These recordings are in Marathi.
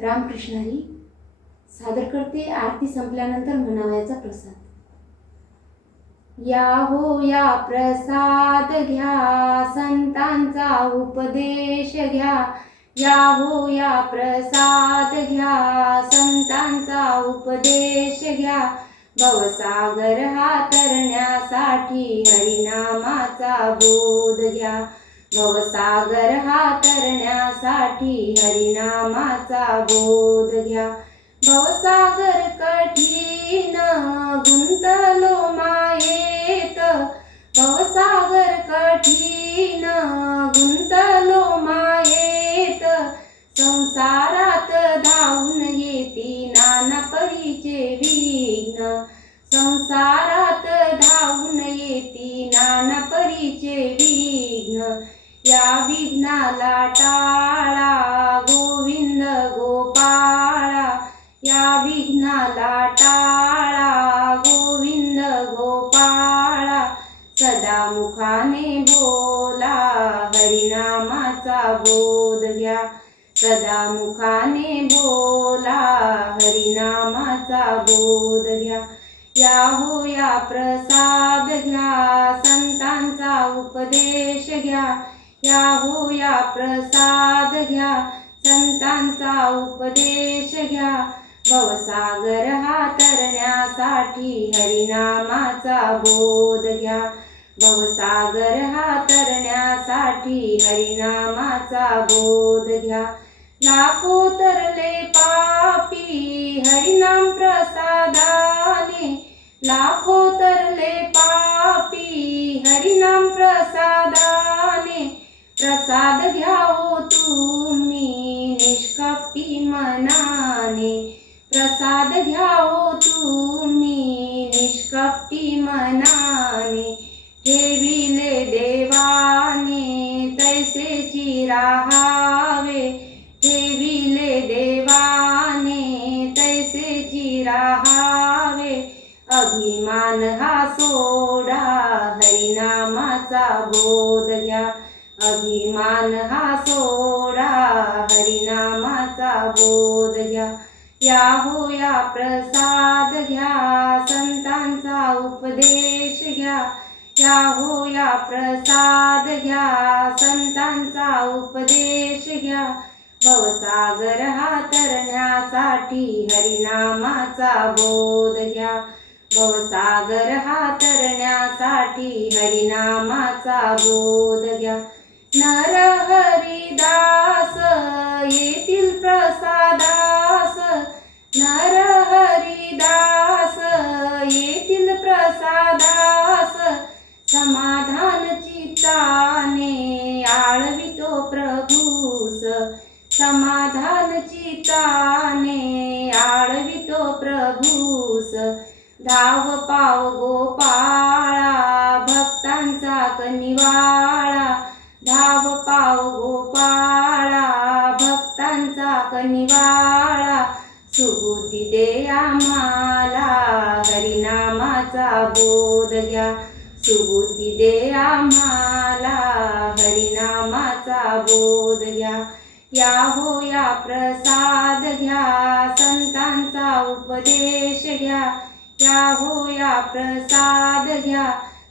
रामकृष्ण हरी सादर करते आरती संपल्यानंतर म्हणावयाचा प्रसाद। या हो या प्रसाद घ्या, संतांचा उपदेश घ्या। या हो या प्रसाद घ्या, संतांचा उपदेश घ्या। भवसागर हा तरण्यासाठी हरिनामाचा बोध घ्या। भवसागर हा तरण्यासाठी हरिनामाचा बोध घ्या। भवसागर कठीण गुंतलो मायेत। भवसागर कठीण गुंतलो मायेत। संसारात धावून येती नाना परीचे विघ्न। संसारात धावून येती नाना परीचे विघ्न। या विघ्नाला टाळा गोविंद गोपाळा। या विघ्नाला टाळा गोविंद गोपाळा। सदा मुखाने बोला हरिनामाचा बोध घ्या। सदा मुखाने बोला हरिनामाचा बोध घ्या। या हो या प्रसाद घ्या, संतांचा उपदेश घ्या। या हो या प्रसाद घ्या, संतांचा उपदेश घ्या। भवसागर हा तरण्यासाठी हरिनामाचा बोध घ्या। भवसागर हा तरण्यासाठी हरिनामाचा बोध घ्या। लाखो तरले पापी हरिनाम प्रसादाने। लाखो तरले पापी हरिनाम प्रसादाने। प्रसाद घ्यावो तुम्ही निष्कपटी मनाने। प्रसाद घ्यावो तुम्ही निष्कपटी मनाने। ठेविले देवाने तैसेची राहावे। ठेविले देवाने तैसेची राहावे। अभिमान हा सोडा हरिनामाचा बोध घ्या। अभिमान हा सोडा हरिनामाचा बोध घ्या। या हो या प्रसाद घ्या, संतांचा उपदेश घ्या। या हो या प्रसाद घ्या, संतांचा उपदेश घ्या। भवसागर हा तरण्यासाठी हरिनामाचा बोध घ्या। भवसागर हा तरण्यासाठी हरिनामाचा बोध घ्या। नर हरिदास येतील प्रसादास। नर हरिदास येतील प्रसादास। समाधान चित्ताने आळवितो प्रभूस। समाधान चित्ताने आळवितो प्रभूस। धाव पाव गोपाळा भक्तांचा कनिवाळा। धाव पाव गोपाळा भक्तांचा कनिवाळा। सुबुद्धी दे आम्हाला हरिनामाचा बोध घ्या। सुबुद्धी दे आम्हाला हरिनामाचा बोध घ्या। या हो या प्रसाद घ्या, संतांचा उपदेश घ्या। या हो या प्रसाद घ्या,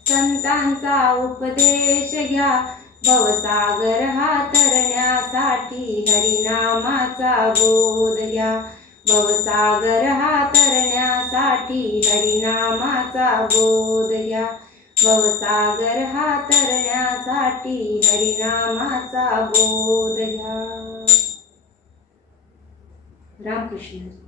संतांचा उपदेश घ्या। भवसागर हा तरण्यासाठी हरिनामाचा बोध घ्या। भवसागर हा तरण्यासाठी हरिनामाचा बोध घ्या। भवसागर हा तरण्यासाठी हरिनामाचा बोध घ्या। रामकृष्ण।